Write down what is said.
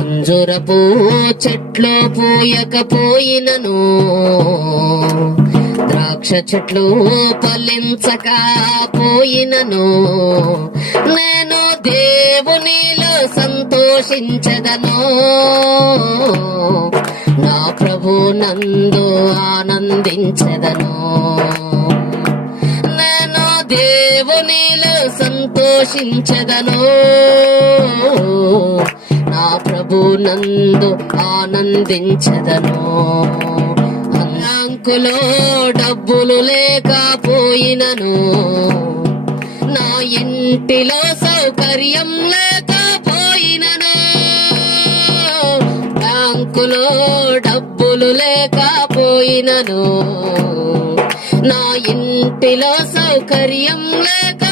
అంజురపు చెట్లు పూయకపోయినను. ద్రాక్ష చెట్లు పలించక పోయినను. నేను దేవునిలో సంతోషించదను. నా ప్రభు నందు ఆనందించదను. నేను దేవునిలో సంతోషించదను. నా ప్రభు నందు ఆనందించదను. బ్యాంకులో డబ్బులు లేకపోయినను. నా ఇంటిలో సౌకర్యం లేకపోయినను. బ్యాంకులో డబ్బులు లేకపోయినను. నా ఇంటిలో సౌకర్యం లేక